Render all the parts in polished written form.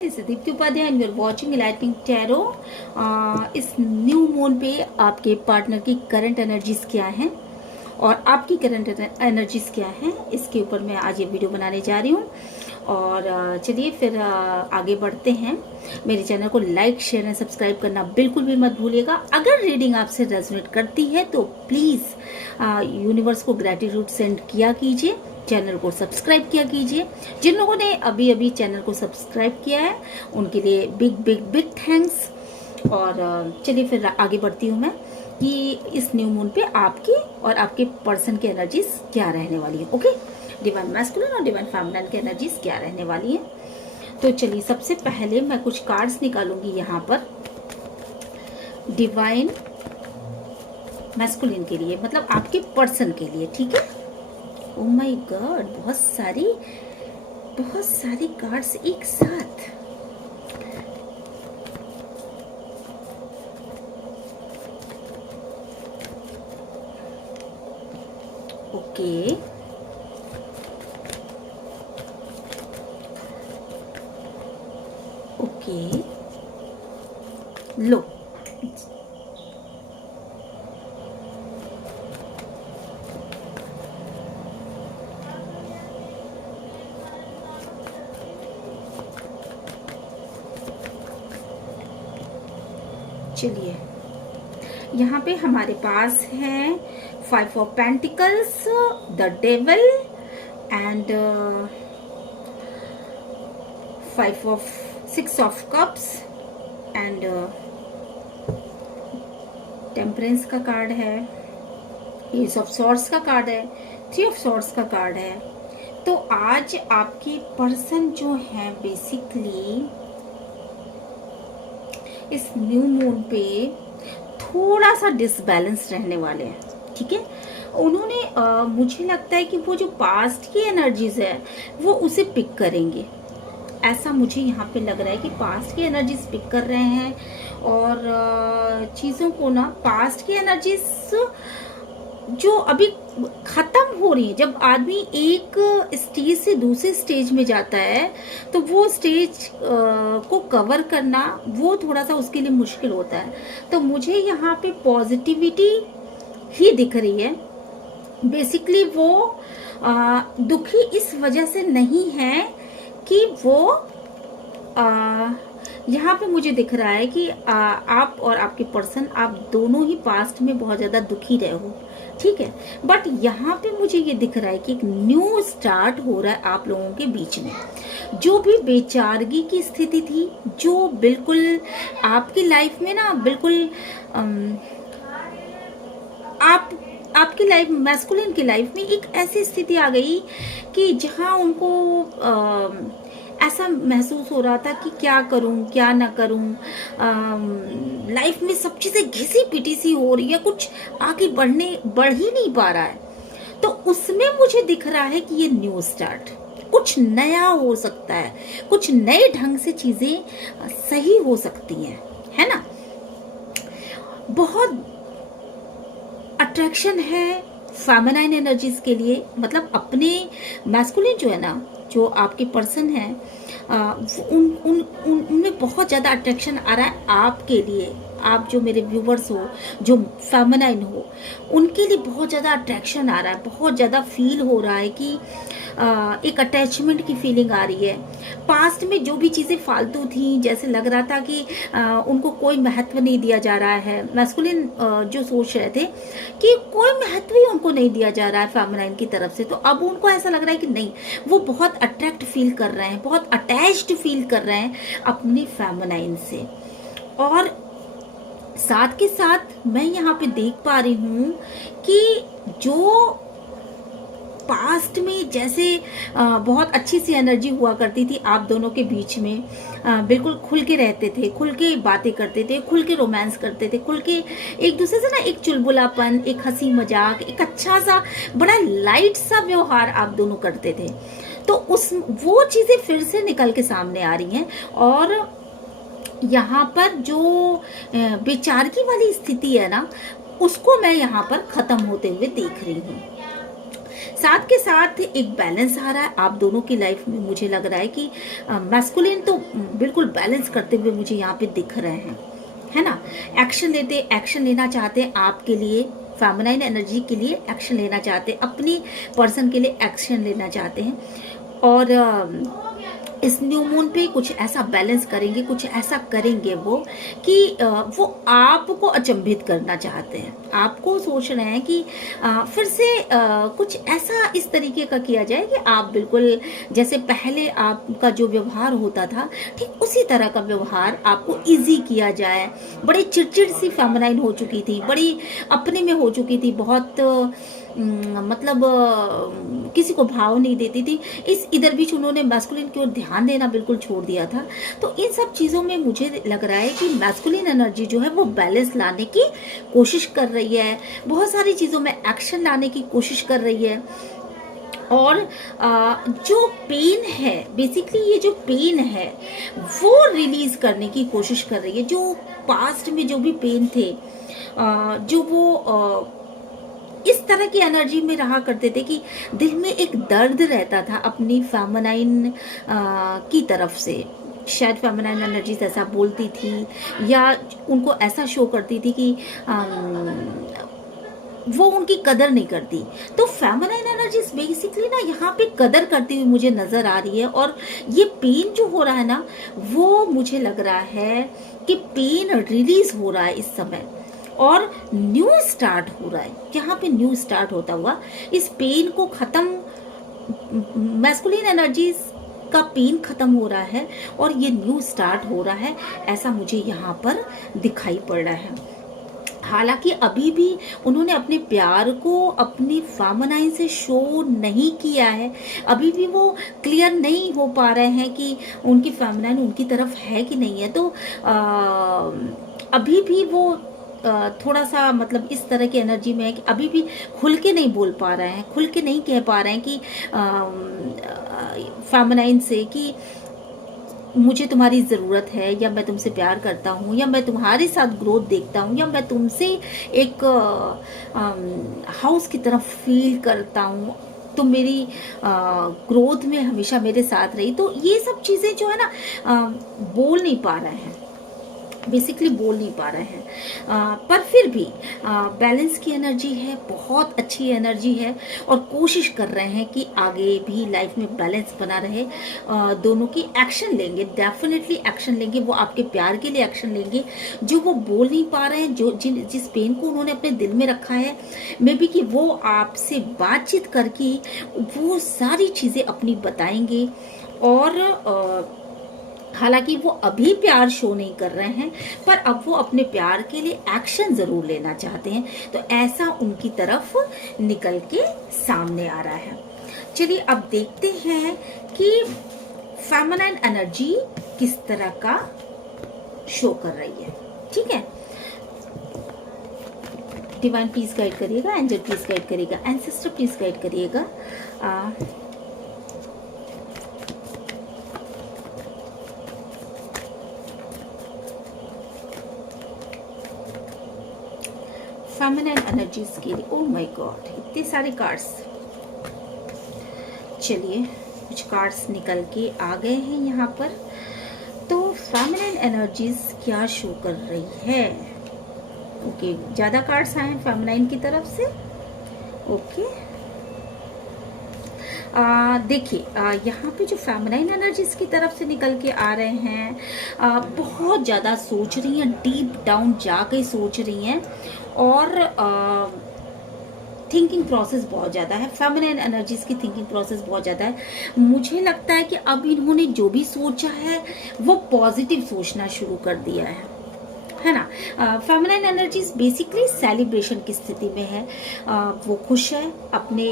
इस Deepti Upadhyay and you are watching lighting tarot. इस new moon पे आपके पार्टनर की करंट एनर्जीज क्या हैं और आपकी करंट एनर्जीज क्या हैं, इसके ऊपर मैं आज ये वीडियो बनाने जा रही हूँ। और चलिए फिर आगे बढ़ते हैं। मेरे चैनल को लाइक शेयर एंड सब्सक्राइब करना बिल्कुल भी मत भूलिएगा। अगर रीडिंग आपसे रेजोनेट करती है तो प्लीज़ यूनिवर्स को ग्रैटिट्यूड सेंड किया कीजिए, चैनल को सब्सक्राइब किया कीजिए। जिन लोगों ने अभी अभी चैनल को सब्सक्राइब किया है उनके लिए बिग बिग बिग थैंक्स। और चलिए फिर आगे बढ़ती हूँ मैं कि इस न्यू मून पे आपकी और आपके पर्सन की एनर्जीज क्या रहने वाली है। ओके, डिवाइन मैस्कुलिन और डिवाइन फेमिनिन की एनर्जीज क्या रहने वाली है। तो चलिए सबसे पहले मैं कुछ कार्ड्स निकालूंगी यहाँ पर डिवाइन मैस्कुलिन के लिए, मतलब आपके पर्सन के लिए। ठीक है। ओ माय गॉड, बहुत सारी कार्ड्स एक साथ। ओके, ओके, लो चलिए यहाँ पे हमारे पास है 5 of pentacles, the devil and 6 of cups and temperance का कार्ड है, एस ऑफ सॉर्ड्स का कार्ड है, 3 ऑफ सॉर्ड्स का कार्ड है। तो आज आपके पर्सन जो है बेसिकली इस न्यू मून पे थोड़ा सा डिसबैलेंस रहने वाले हैं। ठीक है। उन्होंने मुझे लगता है कि वो जो पास्ट की एनर्जीज है वो उसे पिक करेंगे, ऐसा मुझे यहाँ पे लग रहा है कि पास्ट की एनर्जीज पिक कर रहे हैं। और चीज़ों को ना, पास्ट की एनर्जीज जो अभी खत्म हो रही है, जब आदमी एक स्टेज से दूसरे स्टेज में जाता है तो वो स्टेज को कवर करना वो थोड़ा सा उसके लिए मुश्किल होता है। तो मुझे यहाँ पे पॉजिटिविटी ही दिख रही है। बेसिकली वो दुखी इस वजह से नहीं है कि वो यहाँ पे मुझे दिख रहा है कि आप और आपके पर्सन, आप दोनों ही पास्ट में बहुत ज़्यादा दुखी रहे हो। ठीक है। बट यहाँ पे मुझे ये दिख रहा है कि एक न्यू स्टार्ट हो रहा है आप लोगों के बीच में। जो भी बेचारगी की स्थिति थी, जो बिल्कुल आपकी लाइफ में ना, बिल्कुल आपकी लाइफ, मैस्कुलिन की लाइफ में एक ऐसी स्थिति आ गई कि जहाँ उनको ऐसा महसूस हो रहा था कि क्या करूं क्या ना करूं, लाइफ में सब चीजें घिसी पिटी सी हो रही है, कुछ आगे बढ़ ही नहीं पा रहा है। तो उसमें मुझे दिख रहा है कि ये न्यू स्टार्ट, कुछ नया हो सकता है, कुछ नए ढंग से चीजें सही हो सकती हैं, है ना। बहुत अट्रैक्शन है फेमिनाइन एनर्जीज के लिए, मतलब अपने मैस्कुलिन जो है ना, जो आपके पर्सन है उनमें बहुत ज़्यादा अट्रैक्शन आ रहा है आपके लिए। आप जो मेरे व्यूवर्स हो, जो फेमिनाइन हो, उनके लिए बहुत ज़्यादा अट्रैक्शन आ रहा है, बहुत ज़्यादा फील हो रहा है कि एक अटैचमेंट की फीलिंग आ रही है। पास्ट में जो भी चीज़ें फालतू थी, जैसे लग रहा था कि उनको कोई महत्व नहीं दिया जा रहा है, मैस्कुलिन जो सोच रहे थे कि कोई महत्व ही उनको नहीं दिया जा रहा है फेमिनाइन की तरफ से, तो अब उनको ऐसा लग रहा है कि नहीं, वो बहुत अट्रैक्ट फील कर रहे हैं, बहुत अटैच्ड फील कर रहे हैं अपनी फेमिनाइन से। और साथ के साथ मैं यहाँ पे देख पा रही हूँ कि जो पास्ट में जैसे बहुत अच्छी सी एनर्जी हुआ करती थी आप दोनों के बीच में, बिल्कुल खुल के रहते थे, खुल के बातें करते थे, खुल के रोमांस करते थे, खुल के एक दूसरे से ना एक चुलबुलापन, एक हंसी मजाक, एक अच्छा सा बड़ा लाइट सा व्यवहार आप दोनों करते थे। तो वो चीज़ें फिर से निकल के सामने आ रही हैं। और यहाँ पर जो बेचारगी वाली स्थिति है ना, उसको मैं यहाँ पर खत्म होते हुए देख रही हूँ। साथ के साथ एक बैलेंस आ रहा है आप दोनों की लाइफ में। मुझे लग रहा है कि मैस्कुलिन तो बिल्कुल बैलेंस करते हुए मुझे यहाँ पे दिख रहे हैं, है ना। एक्शन लेना चाहते हैं आपके लिए, फेमिनाइन एनर्जी के लिए एक्शन लेना चाहते हैं, अपनी पर्सन के लिए एक्शन लेना चाहते हैं। और इस न्यू मून पे कुछ ऐसा बैलेंस करेंगे, कुछ ऐसा करेंगे वो कि वो आपको अचंभित करना चाहते हैं। आपको सोच रहे हैं कि फिर से कुछ ऐसा इस तरीके का किया जाए कि आप बिल्कुल जैसे पहले आपका जो व्यवहार होता था ठीक उसी तरह का व्यवहार आपको इजी किया जाए। बड़ी चिड़चिड़ सी फेमिनाइन हो चुकी थी, बड़ी अपने में हो चुकी थी, बहुत मतलब किसी को भाव नहीं देती थी। इस इधर बीच उन्होंने मैस्कुलिन की ओर ध्यान देना बिल्कुल छोड़ दिया था। तो इन सब चीज़ों में मुझे लग रहा है कि मैस्कुलिन एनर्जी जो है वो बैलेंस लाने की कोशिश कर रही है, बहुत सारी चीज़ों में एक्शन लाने की कोशिश कर रही है। और जो पेन है, बेसिकली ये जो पेन है वो रिलीज करने की कोशिश कर रही है। जो पास्ट में जो भी पेन थे, जो वो इस तरह की एनर्जी में रहा करते थे कि दिल में एक दर्द रहता था अपनी फेमिनाइन की तरफ से। शायद फेमिनाइन एनर्जीज ऐसा बोलती थी या उनको ऐसा शो करती थी कि वो उनकी कदर नहीं करती। तो फेमिनाइन एनर्जीज बेसिकली ना यहाँ पे कदर करती हुई मुझे नजर आ रही है। और ये पेन जो हो रहा है ना, वो मुझे लग रहा है कि पेन रिलीज हो रहा है इस समय और न्यू स्टार्ट हो रहा है। यहाँ पे न्यू स्टार्ट होता हुआ इस पेन को खत्म, मैस्कुलिन एनर्जीज का पेन खत्म हो रहा है और ये न्यू स्टार्ट हो रहा है, ऐसा मुझे यहाँ पर दिखाई पड़ रहा है। हालांकि अभी भी उन्होंने अपने प्यार को अपनी फेमिनाइन से शो नहीं किया है, अभी भी वो क्लियर नहीं हो पा रहे हैं कि उनकी फेमिनाइन उनकी तरफ है कि नहीं है। तो अभी भी वो थोड़ा सा मतलब इस तरह की एनर्जी में है कि अभी भी खुल के नहीं बोल पा रहे हैं, खुल के नहीं कह पा रहे हैं कि फेमिनाइन से कि मुझे तुम्हारी ज़रूरत है, या मैं तुमसे प्यार करता हूँ, या मैं तुम्हारे साथ ग्रोथ देखता हूँ, या मैं तुमसे एक हाउस की तरफ फील करता हूँ, तुम मेरी ग्रोथ में हमेशा मेरे साथ रही। तो ये सब चीज़ें जो है ना बोल नहीं पा रहे हैं, बेसिकली बोल नहीं पा रहे हैं। पर फिर भी बैलेंस की एनर्जी है, बहुत अच्छी एनर्जी है और कोशिश कर रहे हैं कि आगे भी लाइफ में बैलेंस बना रहे। दोनों की एक्शन लेंगे, डेफिनेटली एक्शन लेंगे, वो आपके प्यार के लिए एक्शन लेंगे। जो वो बोल नहीं पा रहे हैं, जो जिस पेन को उन्होंने अपने दिल में रखा है, मे बी कि वो आपसे बातचीत करके वो सारी चीज़ें अपनी बताएंगे। और हालांकि वो अभी प्यार शो नहीं कर रहे हैं, पर अब वो अपने प्यार के लिए एक्शन जरूर लेना चाहते हैं। तो ऐसा उनकी तरफ निकल के सामने आ रहा है। चलिए अब देखते हैं कि फेमिनाइन एनर्जी किस तरह का शो कर रही है। ठीक है, डिवाइन प्लीज गाइड करिएगा, एंजल प्लीज गाइड करिएगा, एंसेस्टर प्लीज गाइड करिएगा। फेमिनाइन एनर्जीज के लिए, ओह माय गॉड, इतने सारे कार्ड्स। चलिए कुछ कार्ड्स निकल के आ गए हैं यहाँ पर। तो फेमिनाइन एनर्जीज क्या शो कर रही है? ओके, ज़्यादा कार्ड्स आए हैं फेमिनाइन की तरफ से। ओके, देखिए यहाँ पे जो फेमिनाइन एनर्जीज की तरफ से निकल के आ रहे हैं, बहुत ज़्यादा सोच रही हैं, डीप डाउन जाके सोच रही हैं और थिंकिंग प्रोसेस बहुत ज़्यादा है। फेमिनाइन एनर्जीज की थिंकिंग प्रोसेस बहुत ज़्यादा है। मुझे लगता है कि अब इन्होंने जो भी सोचा है वो पॉजिटिव सोचना शुरू कर दिया है ना। फेमिनाइन एनर्जीज बेसिकली सेलिब्रेशन की स्थिति में है। वो खुश है, अपने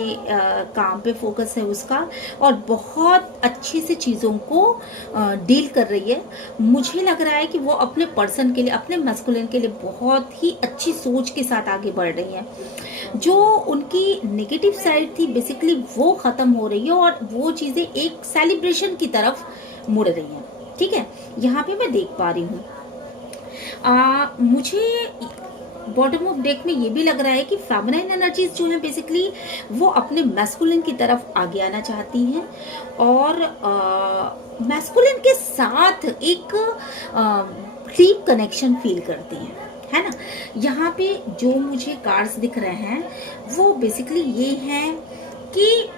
काम पे फोकस है उसका, और बहुत अच्छे से चीज़ों को डील कर रही है। मुझे लग रहा है कि वो अपने पर्सन के लिए, अपने मैस्कुलिन के लिए बहुत ही अच्छी सोच के साथ आगे बढ़ रही है। जो उनकी नेगेटिव साइड थी बेसिकली वो ख़त्म हो रही है और वो चीज़ें एक सेलिब्रेशन की तरफ मुड़ रही हैं। ठीक है, यहाँ पे मैं देख पा रही हूँ। मुझे बॉटम ऑफ डेक में ये भी लग रहा है कि फेमिनाइन एनर्जीज जो है बेसिकली वो अपने मैस्कुलिन की तरफ आगे आना चाहती हैं और मैस्कुलिन के साथ एक डीप कनेक्शन फील करती हैं, है ना। यहाँ पे जो मुझे कार्ड्स दिख रहे हैं वो बेसिकली ये हैं कि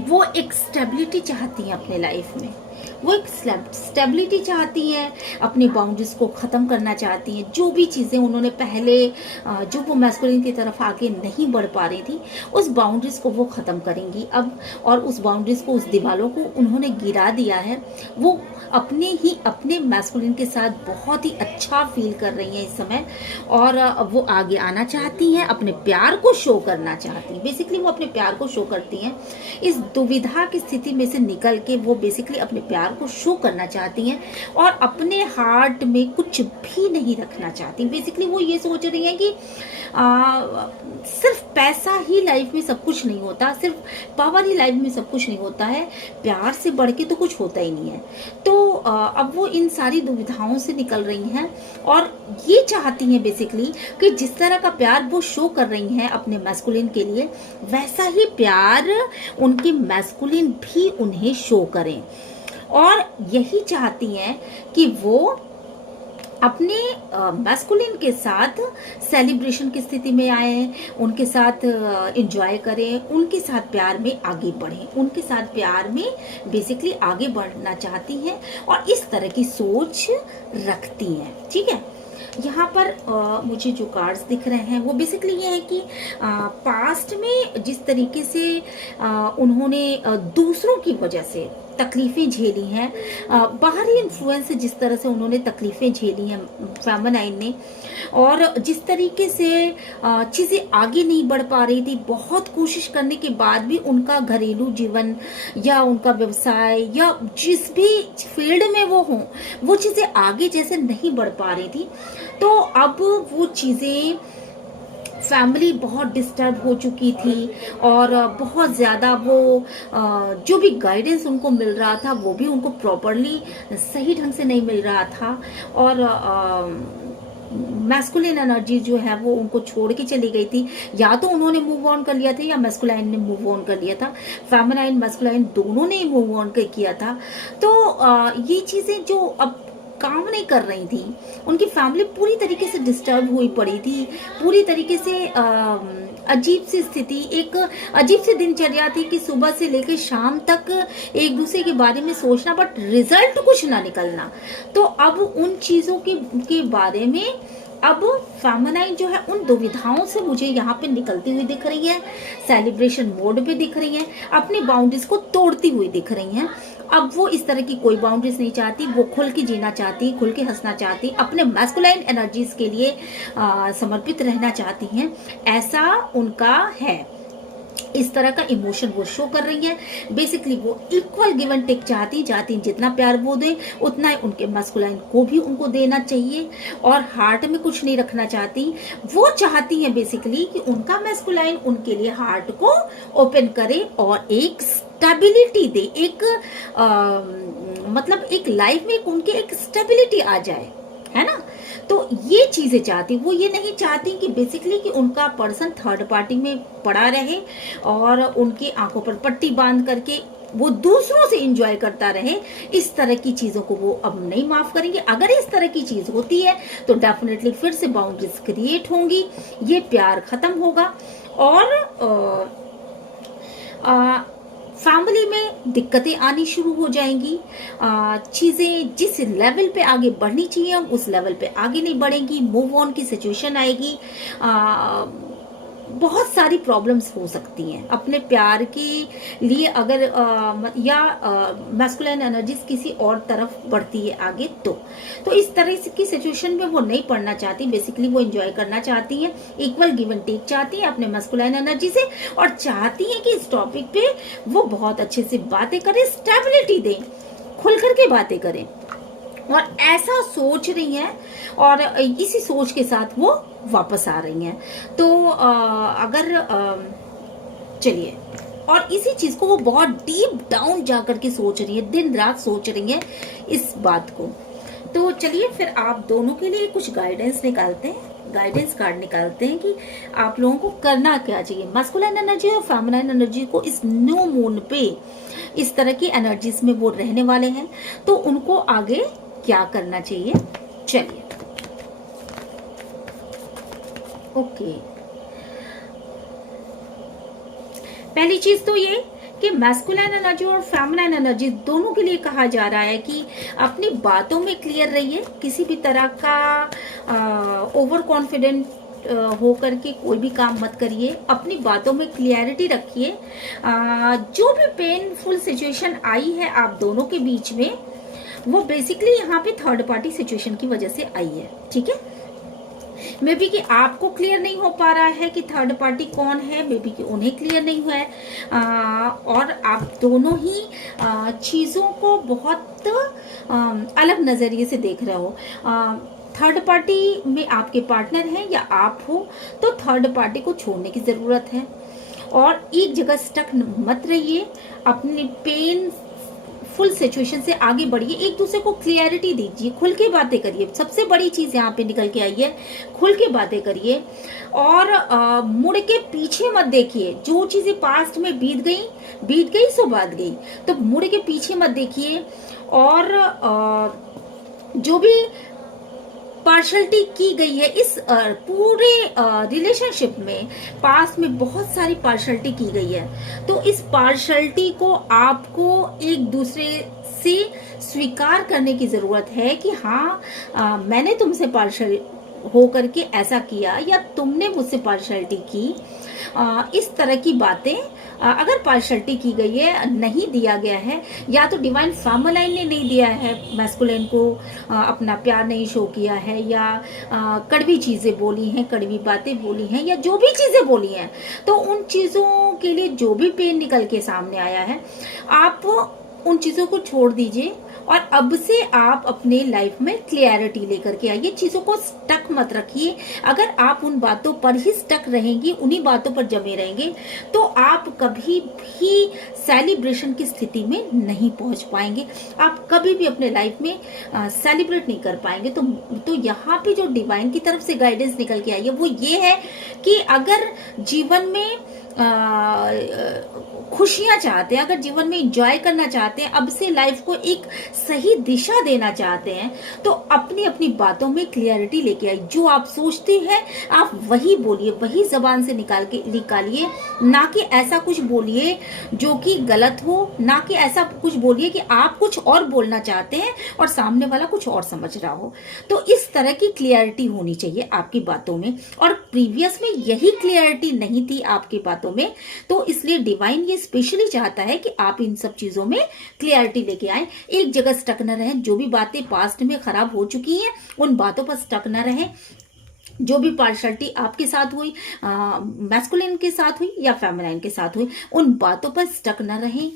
वो एक स्टेबिलिटी चाहती हैं अपने लाइफ में, वो एक स्टेबिलिटी चाहती हैं, अपनी बाउंड्रीज को ख़त्म करना चाहती हैं। जो भी चीज़ें उन्होंने पहले जो वो मैस्कुलिन की तरफ आगे नहीं बढ़ पा रही थी, उस बाउंड्रीज को वो ख़त्म करेंगी अब, और उस बाउंड्रीज को, उस दीवारों को उन्होंने गिरा दिया है। वो अपने मैस्कुलिन के साथ बहुत ही अच्छा फील कर रही हैं इस समय, और वो आगे आना चाहती हैं, अपने प्यार को शो करना चाहती हैं। बेसिकली वो अपने प्यार को शो करती हैं। इस दुविधा की स्थिति में से निकल के वो बेसिकली अपने प्यार को शो करना चाहती हैं और अपने हार्ट में कुछ भी नहीं रखना चाहती। बेसिकली वो ये सोच रही हैं कि सिर्फ पैसा ही लाइफ में सब कुछ नहीं होता, सिर्फ पावर ही लाइफ में सब कुछ नहीं होता है, प्यार से बढ़ के तो कुछ होता ही नहीं है। तो अब वो इन सारी दुविधाओं से निकल रही हैं और ये चाहती हैं बेसिकली कि जिस तरह का प्यार वो शो कर रही हैं अपने मैस्कुलिन के लिए, वैसा ही प्यार उनके मैस्कुलिन भी उन्हें शो करें। और यही चाहती हैं कि वो अपने मैस्कुलिन के साथ सेलिब्रेशन की स्थिति में आए, उनके साथ एंजॉय करें, उनके साथ प्यार में आगे बढ़ें, उनके साथ प्यार में बेसिकली आगे बढ़ना चाहती हैं और इस तरह की सोच रखती हैं। ठीक है, यहाँ पर मुझे जो कार्ड्स दिख रहे हैं वो बेसिकली ये है कि पास्ट में जिस तरीके से उन्होंने दूसरों की वजह से तकलीफ़ें झेली हैं, बाहरी इन्फ्लुएंस से जिस तरह से उन्होंने तकलीफ़ें झेली हैं फेमिनाइन ने, और जिस तरीके से चीज़ें आगे नहीं बढ़ पा रही थी, बहुत कोशिश करने के बाद भी उनका घरेलू जीवन या उनका व्यवसाय या जिस भी फील्ड में वो हों, वो चीज़ें आगे जैसे नहीं बढ़ पा रही थी। तो अब वो चीज़ें, फैमिली बहुत डिस्टर्ब हो चुकी थी और बहुत ज़्यादा वो जो भी गाइडेंस उनको मिल रहा था वो भी उनको प्रॉपरली सही ढंग से नहीं मिल रहा था, और मैस्कुलिन एनर्जी जो है वो उनको छोड़ के चली गई थी। या तो उन्होंने मूव ऑन कर लिया था या मैस्कुलाइन ने मूव ऑन कर लिया था, फेमिनाइन मैस्कुलाइन दोनों ने मूव ऑन किया था। तो ये चीज़ें जो अब काम नहीं कर रही थी, उनकी फैमिली पूरी तरीके से डिस्टर्ब हुई पड़ी थी, पूरी तरीके से अजीब सी स्थिति, एक अजीब सी दिनचर्या थी कि सुबह से लेकर शाम तक एक दूसरे के बारे में सोचना बट रिजल्ट कुछ ना निकलना। तो अब उन चीज़ों के बारे में अब फेमिनाइन जो है उन दुविधाओं से मुझे यहाँ पे निकलती हुई दिख रही है, सेलिब्रेशन मोड पे दिख रही है, अपनी बाउंड्रीज को तोड़ती हुई दिख रही हैं। अब वो इस तरह की कोई बाउंड्रीज नहीं चाहती, वो खुल के जीना चाहती, खुल के हंसना चाहती, अपने मैस्कुलाइन एनर्जीज के लिए समर्पित रहना चाहती हैं, ऐसा उनका है। इस तरह का इमोशन वो शो कर रही है। बेसिकली वो इक्वल गिव एंड टेक चाहती, जितना प्यार वो दे उतना ही उनके मैस्कुलाइन को भी उनको देना चाहिए, और हार्ट में कुछ नहीं रखना चाहती। वो चाहती है बेसिकली कि उनका मैस्कुलाइन उनके लिए हार्ट को ओपन करे और एक स्टेबिलिटी दे, एक मतलब एक लाइफ में उनके एक स्टेबिलिटी आ जाए, है ना। तो ये चीजें चाहती, वो ये नहीं चाहती कि बेसिकली कि उनका पर्सन थर्ड पार्टी में पड़ा रहे और उनकी आंखों पर पट्टी बांध करके वो दूसरों से एंजॉय करता रहे। इस तरह की चीजों को वो अब नहीं माफ करेंगे। अगर इस तरह की चीज होती है तो डेफिनेटली फिर से बाउंड्रीज क्रिएट होंगी, ये प्यार खत्म होगा और फैमिली में दिक्कतें आनी शुरू हो जाएंगी। चीज़ें जिस लेवल पे आगे बढ़नी चाहिए उस लेवल पे आगे नहीं बढ़ेंगी, मूव ऑन की सिचुएशन आएगी। बहुत सारी प्रॉब्लम्स हो सकती हैं अपने प्यार के लिए, अगर या मैस्कुलाइन एनर्जीज किसी और तरफ बढ़ती है आगे तो इस तरह की सिचुएशन में वो नहीं पढ़ना चाहती। बेसिकली वो एंजॉय करना चाहती हैं, इक्वल गिव एंड टेक चाहती हैं अपने मैस्कुलाइन एनर्जी से, और चाहती हैं कि इस टॉपिक पे वो बहुत अच्छे से बातें करें, स्टेबिलिटी दें, खुल करके बातें करें, और ऐसा सोच रही हैं और इसी सोच के साथ वो वापस आ रही हैं। तो अगर चलिए, और इसी चीज को वो बहुत डीप डाउन जाकर के सोच रही है, दिन रात सोच रही है इस बात को। तो चलिए फिर आप दोनों के लिए कुछ गाइडेंस निकालते हैं। गाइडेंस कार्ड निकालते हैं कि आप लोगों को करना क्या चाहिए। मैस्कुलाइन एनर्जी और फेमिनाइन एनर्जी को इस न्यू मून पे इस तरह की एनर्जीज में वो रहने वाले हैं, तो उनको आगे क्या करना चाहिए। चलिए, ओके। पहली चीज तो ये कि मैस्कुलाइन एनर्जी और फेमिनाइन एनर्जी दोनों के लिए कहा जा रहा है कि अपनी बातों में क्लियर रहिए, किसी भी तरह का ओवर कॉन्फिडेंट होकर के कोई भी काम मत करिए, अपनी बातों में क्लियरिटी रखिए। जो भी पेनफुल सिचुएशन आई है आप दोनों के बीच में, वो बेसिकली यहाँ पे थर्ड पार्टी सिचुएशन की वजह से आई है, ठीक है। मे बी कि आपको क्लियर नहीं हो पा रहा है कि थर्ड पार्टी कौन है, मे बी कि उन्हें क्लियर नहीं हुआ है, और आप दोनों ही चीज़ों को बहुत अलग नज़रिए से देख रहे हो। थर्ड पार्टी में आपके पार्टनर हैं या आप हो, तो थर्ड पार्टी को छोड़ने की ज़रूरत है और एक जगह स्टक मत रहिए। अपनी पेन फुल सिचुएशन से आगे बढ़िए, एक दूसरे को क्लियरिटी दीजिए, खुल के बातें करिए। सबसे बड़ी चीज यहाँ पे निकल के आई है, खुल के बातें करिए और मुड़ के पीछे मत देखिए। जो चीजें पास्ट में बीत गई सो बात गई, तो मुड़ के पीछे मत देखिए। और जो भी पार्शलिटी की गई है इस पूरे रिलेशनशिप में, पास्ट में बहुत सारी पार्शलिटी की गई है, तो इस पार्शलिटी को आपको एक दूसरे से स्वीकार करने की जरूरत है कि हाँ, मैंने तुमसे पार्शल हो करके ऐसा किया या तुमने मुझसे पार्शलिटी की। इस तरह की बातें अगर पार्शलिटी की गई है, नहीं दिया गया है, या तो डिवाइन फेमिनाइन ने नहीं दिया है मैस्कुलिन को, अपना प्यार नहीं शो किया है, या कड़वी चीजें बोली हैं, कड़वी बातें बोली हैं, या जो भी चीजें बोली हैं, तो उन चीजों के लिए जो भी पेन निकल के सामने आया है, आप उन चीजों को छोड़ दीजिए और अब से आप अपने लाइफ में क्लियरिटी लेकर के आइए। चीजों को स्टक मत रखिए। अगर आप उन बातों पर ही स्टक रहेंगी, उन्हीं बातों पर जमे रहेंगे, तो आप कभी भी सेलिब्रेशन की स्थिति में नहीं पहुंच पाएंगे। आप कभी भी अपने लाइफ में सेलिब्रेट नहीं कर पाएंगे। तो यहाँ पे जो डिवाइन की तरफ से गाइडेंस निकल के आई है वो ये है कि अगर जीवन में खुशियां चाहते हैं, अगर जीवन में एंजॉय करना चाहते हैं, अब से लाइफ को एक सही दिशा देना चाहते हैं, तो अपनी अपनी बातों में क्लियरिटी लेके आइए। जो आप सोचते हैं आप वही बोलिए, वही जबान से निकालिए, ना कि ऐसा कुछ बोलिए जो कि गलत हो, ना कि ऐसा कुछ बोलिए कि आप कुछ और बोलना चाहते हैं और सामने वाला कुछ और समझ रहा हो। तो इस तरह की क्लियरिटी होनी चाहिए आपकी बातों में, और प्रीवियस में यही क्लियरिटी नहीं थी आपकी बातों में, तो इसलिए डिवाइन ये स्पेशली चाहता है कि आप इन सब चीजों में क्लियरिटी लेके आए, एक जगह स्टक न रहें। जो भी बातें पास्ट में खराब हो चुकी हैं उन बातों पर स्टक न रहें। जो भी पार्शलिटी आपके साथ हुई, मैस्कुलिन के साथ हुई या फेमिनाइन के साथ हुई, उन बातों पर स्टक न रहें।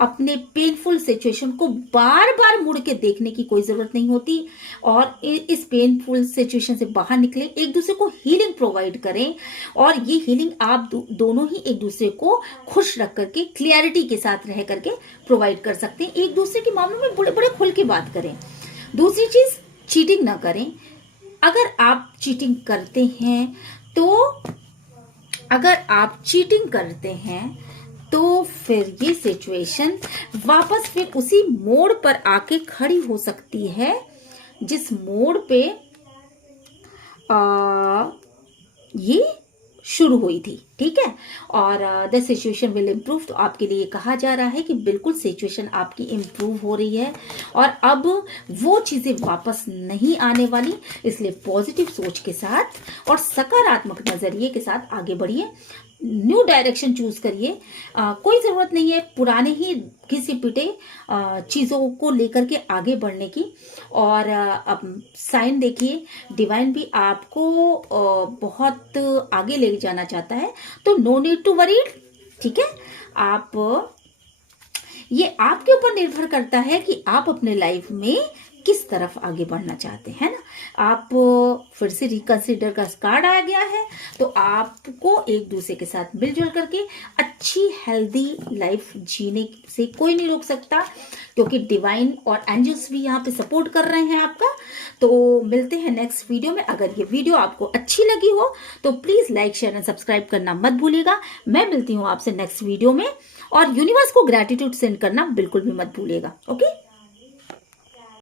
अपने पेनफुल सिचुएशन को बार बार मुड़ के देखने की कोई जरूरत नहीं होती, और इस पेनफुल सिचुएशन से बाहर निकलें, एक दूसरे को हीलिंग प्रोवाइड करें, और ये हीलिंग आप दोनों ही एक दूसरे को खुश रख करके, क्लियरिटी के साथ रह करके प्रोवाइड कर सकते हैं। एक दूसरे के मामलों में बड़े बड़े खुल के बात करें। दूसरी चीज, चीटिंग ना करें। अगर आप चीटिंग करते हैं तो फिर ये सिचुएशन वापस फिर उसी मोड़ पर आके खड़ी हो सकती है जिस मोड़ पे ये शुरू हुई थी, ठीक है। और द सिचुएशन विल इम्प्रूव, तो आपके लिए कहा जा रहा है कि बिल्कुल सिचुएशन आपकी इम्प्रूव हो रही है और अब वो चीजें वापस नहीं आने वाली। इसलिए पॉजिटिव सोच के साथ और सकारात्मक नजरिए के साथ आगे बढ़िए, न्यू डायरेक्शन चूज करिए। कोई जरूरत नहीं है पुराने ही घिसी पिटे चीजों को लेकर के आगे बढ़ने की। और अब साइन देखिए, डिवाइन भी आपको बहुत आगे ले जाना चाहता है, तो नो नीड टू वरी, ठीक है। ये आपके ऊपर निर्भर करता है कि आप अपने लाइफ में किस तरफ आगे बढ़ना चाहते हैं ना। आप फिर से रिकंसिडर का कार्ड आ गया है, तो आपको एक दूसरे के साथ मिलजुल करके अच्छी हेल्दी लाइफ जीने से कोई नहीं रोक सकता, क्योंकि डिवाइन और एंजल्स भी यहाँ पे सपोर्ट कर रहे हैं आपका। तो मिलते हैं नेक्स्ट वीडियो में। अगर ये वीडियो आपको अच्छी लगी हो तो please like share and subscribe करना मत भूलिएगा। मैं मिलती हूँ आपसे नेक्स्ट वीडियो में, और यूनिवर्स को ग्रैटिट्यूड सेंड करना बिल्कुल भी मत भूलिएगा। ओके।